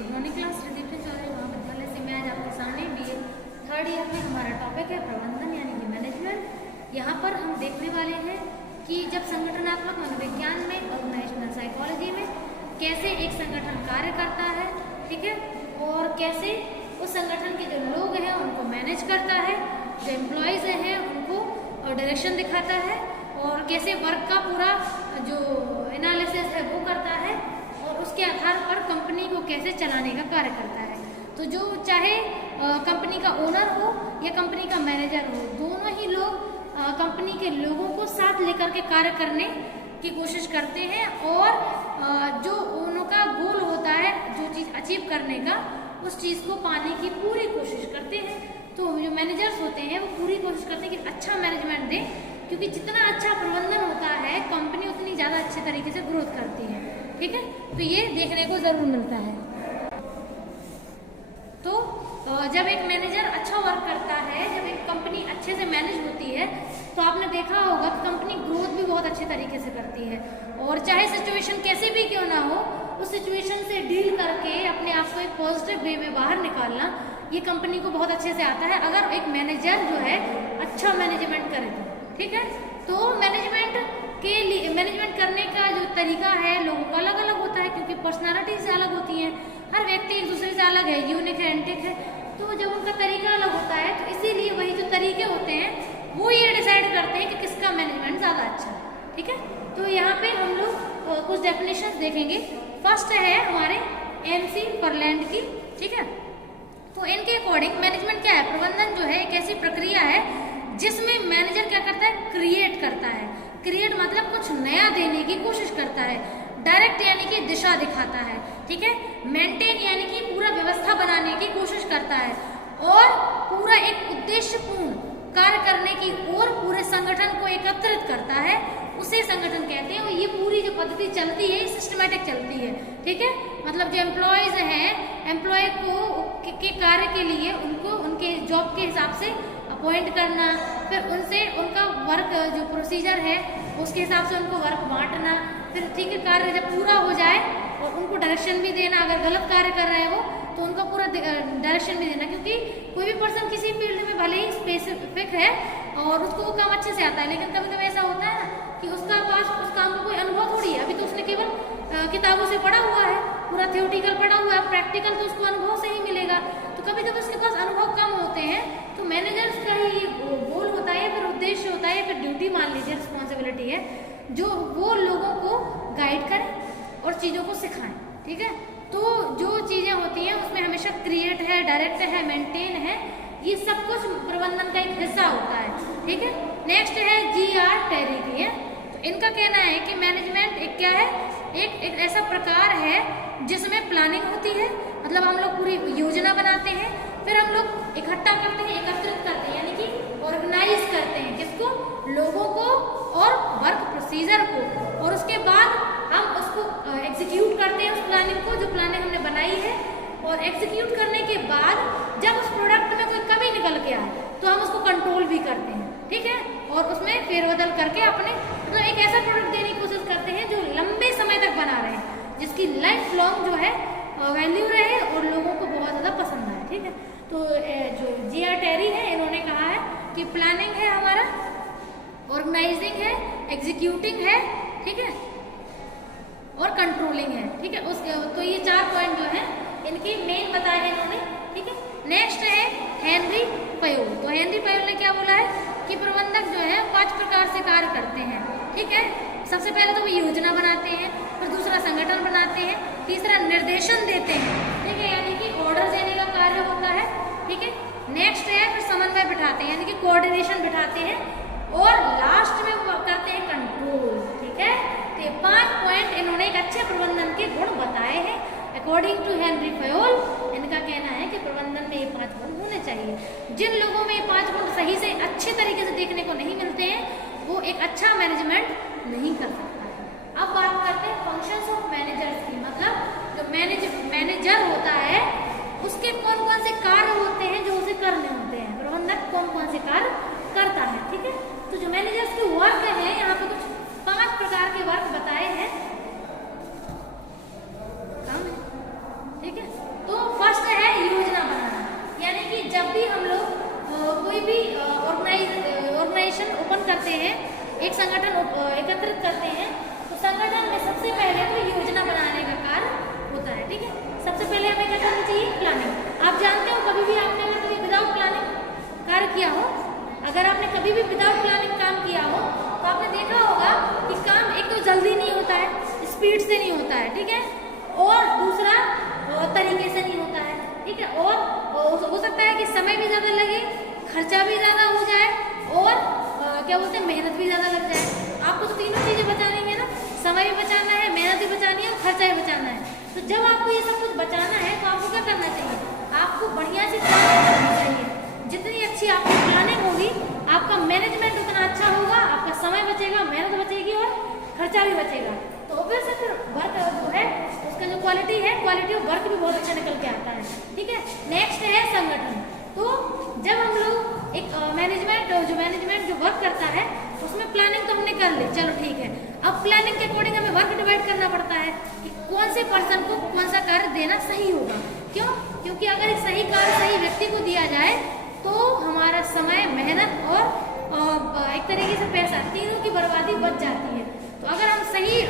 Good morning class. Tridipti Choudhary महाविद्यालय से मैं आज आपके सामने BA थर्ड ईयर में हमारा टॉपिक है प्रबंधन यानी कि मैनेजमेंट। यहाँ पर हम देखने वाले हैं कि जब संगठनात्मक मनोविज्ञान में ऑर्गेनाइजेशनल साइकोलॉजी में कैसे एक संगठन कार्य करता है, ठीक है, और कैसे उस संगठन के जो लोग हैं उनको मैनेज करता है, जो एम्प्लॉयज़ हैं उनको डायरेक्शन दिखाता है, और कैसे वर्क का पूरा जो एनालिसिस है वो करता है और उसके आधार पर कंपनी को कैसे चलाने का कार्य करता है। तो जो चाहे कंपनी का ओनर हो या कंपनी का मैनेजर हो, दोनों ही लोग कंपनी के लोगों को साथ लेकर के कार्य करने की कोशिश करते हैं और जो उनका गोल होता है, जो चीज़ अचीव करने का, उस चीज़ को पाने की पूरी कोशिश करते हैं। तो जो मैनेजर्स होते हैं वो पूरी कोशिश करते हैं कि अच्छा मैनेजमेंट दें, क्योंकि जितना अच्छा प्रबंधन होता है कंपनी उतनी ज़्यादा अच्छे तरीके से ग्रोथ करती है, ठीक है। तो ये देखने को ज़रूर मिलता है। तो जब एक मैनेजर अच्छा वर्क करता है, जब एक कंपनी अच्छे से मैनेज होती है, तो आपने देखा होगा कि कंपनी ग्रोथ भी बहुत अच्छे तरीके से करती है, और चाहे सिचुएशन कैसे भी क्यों ना हो, उस सिचुएशन से डील करके अपने आप को एक पॉजिटिव वे में बाहर निकालना, ये कंपनी को बहुत अच्छे से आता है अगर एक मैनेजर जो है अच्छा मैनेजमेंट करे तो, ठीक है। तो मैनेजमेंट के लिए मैनेजमेंट करने का जो तरीका है लोगों का अलग अलग होता है, क्योंकि पर्सनालिटी से अलग होती है, हर व्यक्ति एक दूसरे से अलग है, यूनिक है, एंटिक है। तो जब उनका तरीका अलग होता है तो इसीलिए वही जो तरीके होते हैं वो ये डिसाइड करते हैं कि किसका मैनेजमेंट ज़्यादा अच्छा है, ठीक है। तो यहाँ पे हम लोग कुछ डेफिनेशन देखेंगे। फर्स्ट है हमारे MC फरलैंड की, ठीक है। तो इनके अकॉर्डिंग मैनेजमेंट क्या है? प्रबंधन जो है एक ऐसी प्रक्रिया है जिसमें मैनेजर क्या करता है? क्रिएट करता है। क्रिएट मतलब कुछ नया देने की कोशिश करता है। डायरेक्ट यानी कि दिशा दिखाता है, ठीक है। मेंटेन यानी कि पूरा व्यवस्था बनाने की कोशिश करता है, और पूरा एक उद्देश्यपूर्ण कार्य करने की ओर पूरे संगठन को एकत्रित करता है, उसे संगठन कहते हैं। और ये पूरी जो पद्धति चलती है सिस्टमेटिक चलती है, ठीक है। मतलब जो एम्प्लॉयज हैं, एम्प्लॉय को के कार्य के लिए उनको उनके जॉब के हिसाब से अपॉइंट करना, फिर उनसे उनका वर्क जो प्रोसीजर है उसके हिसाब से उनको वर्क बांटना, फिर ठीक है कार्य जब पूरा हो जाए और उनको डायरेक्शन भी देना, अगर गलत कार्य कर रहे हैं वो तो उनका पूरा डायरेक्शन भी देना, क्योंकि कोई भी पर्सन किसी फील्ड में भले ही स्पेसिफिक है और उसको वो काम अच्छे से आता है, लेकिन कभी कभी ऐसा होता है कि उसका पास उस काम का कोई अनुभव थोड़ी है। अभी तो उसने केवल किताबों से पढ़ा हुआ है, पूरा थ्योरेटिकल पढ़ा हुआ है, प्रैक्टिकल तो उसको अनुभव से ही मिलेगा। तो कभी कभी उसके पास अनुभव कम होते हैं, तो मैनेजर्स का ही गोल होता है, फिर उद्देश्य होता है, फिर ड्यूटी मान लीजिए, रिस्पॉन्सिबिलिटी है, जो वो लोगों को गाइड करें और चीज़ों को सिखाएं, ठीक है। तो जो चीज़ें होती हैं उसमें हमेशा क्रिएट है, डायरेक्ट है, मेंटेन है, ये सब कुछ प्रबंधन का एक हिस्सा होता है, ठीक है। नेक्स्ट है GR टेरी की है। तो इनका कहना है कि मैनेजमेंट एक क्या है? एक ऐसा प्रकार है जिसमें प्लानिंग होती है, मतलब हम लोग पूरी योजना बनाते हैं, फिर हम लोग इकट्ठा करते हैं, एकत्रित करते हैं, यानी कि ऑर्गेनाइज करते हैं, किसको? लोगों को और वर्क प्रोसीजर को, और उसके बाद हम उसको एग्जीक्यूट करते हैं, उस प्लानिंग को, जो प्लानिंग हमने बनाई है। और एग्जीक्यूट करने के बाद जब उस प्रोडक्ट में कोई कमी निकल के आए तो हम उसको कंट्रोल भी करते हैं, ठीक है, और उसमें फेरबदल करके अपने मतलब एक ऐसा प्रोडक्ट देने की कोशिश करते हैं जो लंबे समय तक बना रहे, जिसकी लाइफ लॉन्ग जो है वैल्यू रहे और लोगों को बहुत ज़्यादा पसंद आए, ठीक है। तो जो GR टेरी है, इन्होंने कहा है कि प्लानिंग है हमारा, ऑर्गेनाइजिंग है, एग्जीक्यूटिंग है, ठीक है, और कंट्रोलिंग है, ठीक है। तो ये 4 पॉइंट जो है इनकी मेन बताए हैं इन्होंने, ठीक है। नेक्स्ट है हेनरी फयोल। तो हेनरी फयोल ने क्या बोला है कि प्रबंधक जो है 5 प्रकार से कार्य करते हैं, ठीक है। सबसे पहले तो वो योजना बनाते हैं, फिर दूसरा संगठन बनाते हैं, तीसरा निर्देशन देते हैं, ठीक है, यानी कि ऑर्डर देने का कार्य होता है, ठीक है। नेक्स्ट है फिर समन्वय बिठाते हैं, यानी कि कोऑर्डिनेशन बिठाते हैं, और लास्ट में वो करते हैं कंट्रोल, ठीक है। तो ये 5 पॉइंट इन्होंने एक अच्छे प्रबंधन के गुण बताए हैं अकॉर्डिंग टू हेनरी फयोल। इनका कहना है कि प्रबंधन में ये 5 गुण होने चाहिए। जिन लोगों में ये 5 गुण सही से अच्छे तरीके से देखने को नहीं मिलते हैं वो एक अच्छा मैनेजमेंट नहीं कर सकता है। अब बात करते हैं फंक्शंस ऑफ मैनेजर्स की, मतलब जो मैनेजर होता है उसके कौन कौन से कार्य होते हैं जो उसे करने होते हैं, प्रबंधक कौन कौन से कार्य करता है, ठीक है। तो जो मैनेजर्स के वर्क है, यहाँ पे कुछ 5 प्रकार के वर्क बताए हैं, काम है, ठीक है। करते हैं, एक संगठन एकत्रित करते हैं, तो संगठन में सबसे पहले तो योजना बनाने का कार्य होता है। ठीक है, सबसे पहले हमें क्या करना चाहिए? प्लानिंग। आप जानते हो कभी भी आपने अगर कभी विदाउट प्लानिंग कार्य किया हो, अगर आपने कभी भी विदाउट प्लानिंग काम किया हो तो आपने देखा होगा कि काम एक तो जल्दी नहीं होता है, स्पीड से नहीं होता है, ठीक है, और दूसरा तरीके से नहीं होता है, ठीक है, और हो सकता है कि समय भी ज़्यादा लगे, खर्चा भी ज़्यादा हो जाए और क्या बोलते हैं मेहनत भी ज़्यादा लग जाए। आपको तो तीनों चीज़ें बचानी है ना, समय भी बचाना है, मेहनत भी बचानी है और खर्चा भी बचाना है। तो जब आपको ये सब कुछ बचाना है तो आपको क्या करना चाहिए? आपको बढ़िया सी प्लानिंग करनी चाहिए। जितनी अच्छी आपकी प्लानिंग होगी आपका मैनेजमेंट उतना अच्छा होगा, आपका समय बचेगा, मेहनत बचेगी और खर्चा भी बचेगा। तो ऑब्वियसली फिर वर्क जो है उसका जो क्वालिटी है, क्वालिटी ऑफ वर्क भी बहुत अच्छा निकल के आता है। ठीक है, नेक्स्ट है संगठन। तो जब हम लोग एक मैनेजमेंट जो वर्क करता है उसमें प्लानिंग तो हमने कर ली, चलो ठीक है, अब प्लानिंग के अकॉर्डिंग हमें वर्क डिवाइड करना पड़ता है कि कौन से पर्सन को कौन सा कार्य देना सही होगा। क्यों? क्योंकि अगर एक सही कार्य सही व्यक्ति को दिया जाए तो हमारा समय, मेहनत और एक तरीके से पैसा, तीनों की बर्बादी बच जाती है। तो अगर हम सही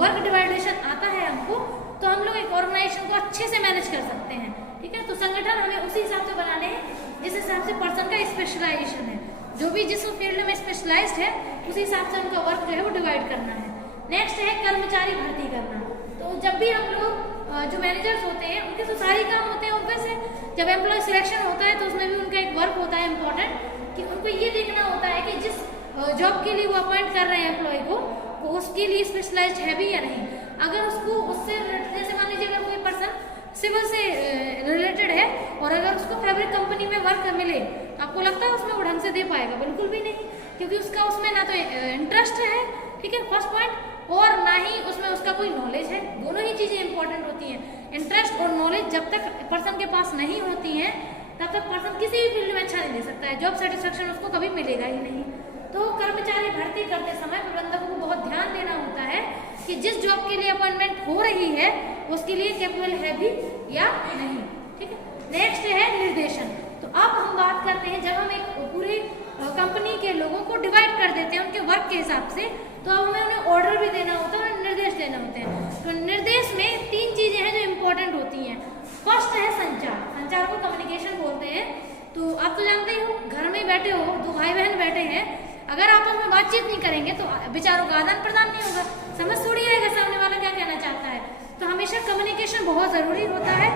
वर्क डिवाइडेशन आता है हमको, तो हम लोग एक ऑर्गेनाइजेशन को अच्छे से मैनेज कर सकते हैं। ठीक है, तो संगठन हमें उसी हिसाब से बनाने हैं जिस हिसाब से पर्सन का स्पेशलाइजेशन है, जो भी जिस फील्ड में स्पेशलाइज्ड है उसी हिसाब से उनका वर्क जो है वो डिवाइड करना है। नेक्स्ट है कर्मचारी भर्ती करना। तो जब भी हम लोग जो मैनेजर्स होते हैं उनके तो सारे काम होते हैं ऑब्वियस है, जब एम्प्लॉय सिलेक्शन होता है तो उसमें भी उनका एक वर्क होता है इम्पोर्टेंट, कि उनको ये देखना होता है कि जिस जॉब के लिए वो अपॉइंट कर रहे हैं एम्प्लॉय को, वो उसके लिए स्पेशलाइज्ड है भी या नहीं। अगर उसको उससे जैसे मान लीजिए अगर कोई पर्सन सिविल से रिलेटेड है और अगर उसको फैब्रिक कंपनी में वर्क मिले, आपको लगता है उसमें वो ढंग से दे पाएगा? बिल्कुल भी नहीं, क्योंकि उसका उसमें ना तो इंटरेस्ट है, ठीक है, फर्स्ट पॉइंट, और ना ही उसमें उसका कोई नॉलेज है। दोनों ही चीज़ें इंपॉर्टेंट होती हैं। इंटरेस्ट और नॉलेज जब तक पर्सन के पास नहीं होती हैं तब तक पर्सन किसी भी फील्ड में अच्छा नहीं दे सकता है, जॉब सेटिस्फेक्शन उसको कभी मिलेगा ही नहीं। तो कर्मचारी भर्ती करते समय प्रबंधकों को बहुत ध्यान देना होता है कि जिस जॉब के लिए अपॉइंटमेंट हो रही है उसके लिए कैपेबल है भी या नहीं। ठीक है, नेक्स्ट है निर्देशन। तो अब हम बात करते हैं, जब हम एक पूरी कंपनी के लोगों को डिवाइड कर देते हैं उनके वर्क के हिसाब से, तो अब हमें उन्हें ऑर्डर भी देना होता है और निर्देश देना होते हैं। तो निर्देश में 3 चीजें हैं जो इम्पोर्टेंट होती हैं। फर्स्ट है संचार। संचार को कम्युनिकेशन बोलते हैं। तो आप तो जानते ही हो, घर में बैठे हो, 2 भाई बहन बैठे हैं, अगर आपस में बातचीत नहीं करेंगे तो विचारों का आदान प्रदान नहीं होगा, समझ थोड़ी आएगा सामने वाला क्या कहना चाहता है। तो हमेशा कम्युनिकेशन बहुत जरूरी होता है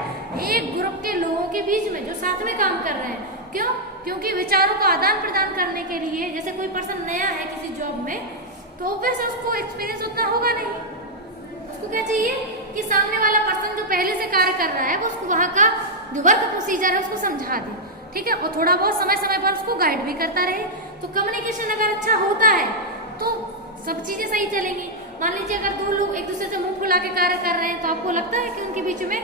एक ग्रुप के लोगों के बीच में जो साथ में काम कर रहे हैं। क्यों? क्योंकि विचारों का आदान प्रदान करने के लिए, जैसे कोई पर्सन नया है किसी जॉब में, तो ऑब्वियसली उसको एक्सपीरियंस उतना होगा नहीं। उसको क्या चाहिए कि सामने वाला पर्सन जो पहले से कार्य कर रहा है वो उसको वहाँ का जो वर्क प्रोसीजर है उसको समझा दे, ठीक है, और थोड़ा बहुत समय समय पर उसको गाइड भी करता रहे। तो कम्युनिकेशन अगर अच्छा होता है तो सब चीजें सही चलेंगी। मान लीजिए अगर 2 लोग एक दूसरे से मुंह फुला के कार्य कर रहे हैं तो आपको लगता है कि उनके बीच में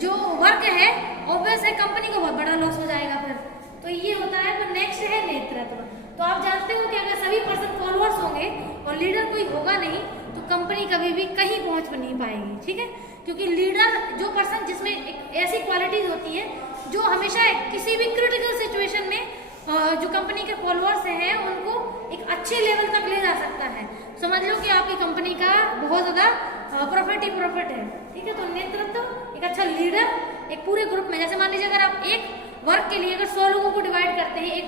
जो वर्क है ऑब्वियस है कंपनी को बहुत बड़ा लॉस हो जाएगा फिर। तो ये होता है। तो नेक्स्ट है नेतृत्व। तो आप जानते हो कि अगर सभी पर्सन फॉलोअर्स होंगे और लीडर कोई होगा नहीं तो कंपनी कभी भी कहीं पहुंच नहीं पाएगी। ठीक है, क्योंकि लीडर जो पर्सन जिसमें एक ऐसी क्वालिटीज होती है जो हमेशा किसी भी क्रिटिकल सिचुएशन में जो कंपनी के फॉलोअर्स हैं उनको एक अच्छे लेवल तक ले जा सकता है। समझ लो कि आपकी कंपनी का बहुत ज्यादा प्रॉफिट ही प्रॉफिट है। ठीक है, तो नेतृत्व, एक अच्छा लीडर एक पूरे ग्रुप में, जैसे मान लीजिए अगर आप एक वर्क के लिए अगर 100 लोगों को डिवाइड करते हैं एक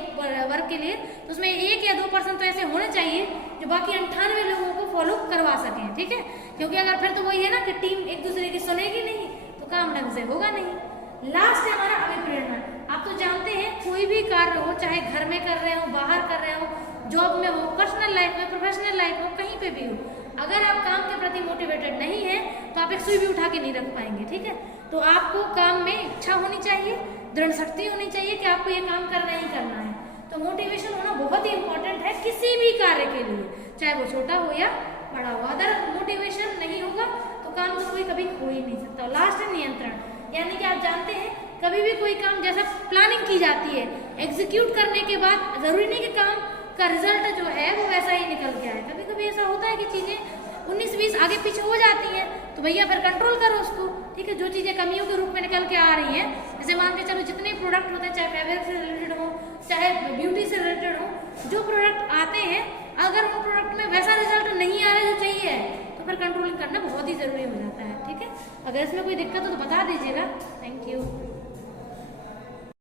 वर्क के लिए, तो उसमें 1 या 2 पर्सन तो ऐसे होने चाहिए जो बाकी 98 लोगों को फॉलो करवा सकें। ठीक है, क्योंकि अगर फिर तो वही है ना कि टीम एक दूसरे की सुनेगी नहीं तो काम ढंग से होगा नहीं। लास्ट है हमारा अभिप्रेरणा। आप तो जानते हैं कोई भी कार्य हो, चाहे घर में कर रहे हो, बाहर कर रहे हो, जॉब में हो, पर्सनल लाइफ में, प्रोफेशनल लाइफ हो, कहीं पे भी हो, अगर आप काम के प्रति मोटिवेटेड नहीं है तो आप एक सुई भी उठा के नहीं रख पाएंगे। ठीक है, तो आपको काम में इच्छा होनी चाहिए, दृढ़ शक्ति होनी चाहिए कि आपको ये काम करना ही करना है। तो मोटिवेशन होना बहुत ही इंपॉर्टेंट है किसी भी कार्य के लिए, चाहे वो छोटा हो या बड़ा हो। अगर मोटिवेशन नहीं होगा तो काम तो कोई कभी हो ही नहीं सकता। लास्ट है नियंत्रण। यानी कि आप जानते हैं कभी भी कोई काम जैसा प्लानिंग की जाती है, एग्जीक्यूट करने के बाद जरूरी नहीं कि काम का रिजल्ट जो है वो वैसा ही निकल के आए। कभी कभी ऐसा होता है कि चीजें 19-20 आगे पीछे हो जाती हैं, तो भैया फिर कंट्रोल करो उसको, ठीक है। जो चीज़ें कमियों के रूप में निकल के आ रही हैं, जैसे मान के चलो जितने प्रोडक्ट होते हैं, चाहे फैब्रिक से रिलेटेड हो, चाहे ब्यूटी से रिलेटेड हो, जो प्रोडक्ट आते हैं अगर उन प्रोडक्ट में वैसा रिजल्ट नहीं आ रहा जो चाहिए तो फिर कंट्रोलिंग करना बहुत ही ज़रूरी हो जाता है, ठीक है। अगर इसमें कोई दिक्कत हो तो बता दीजिएगा। Thank you.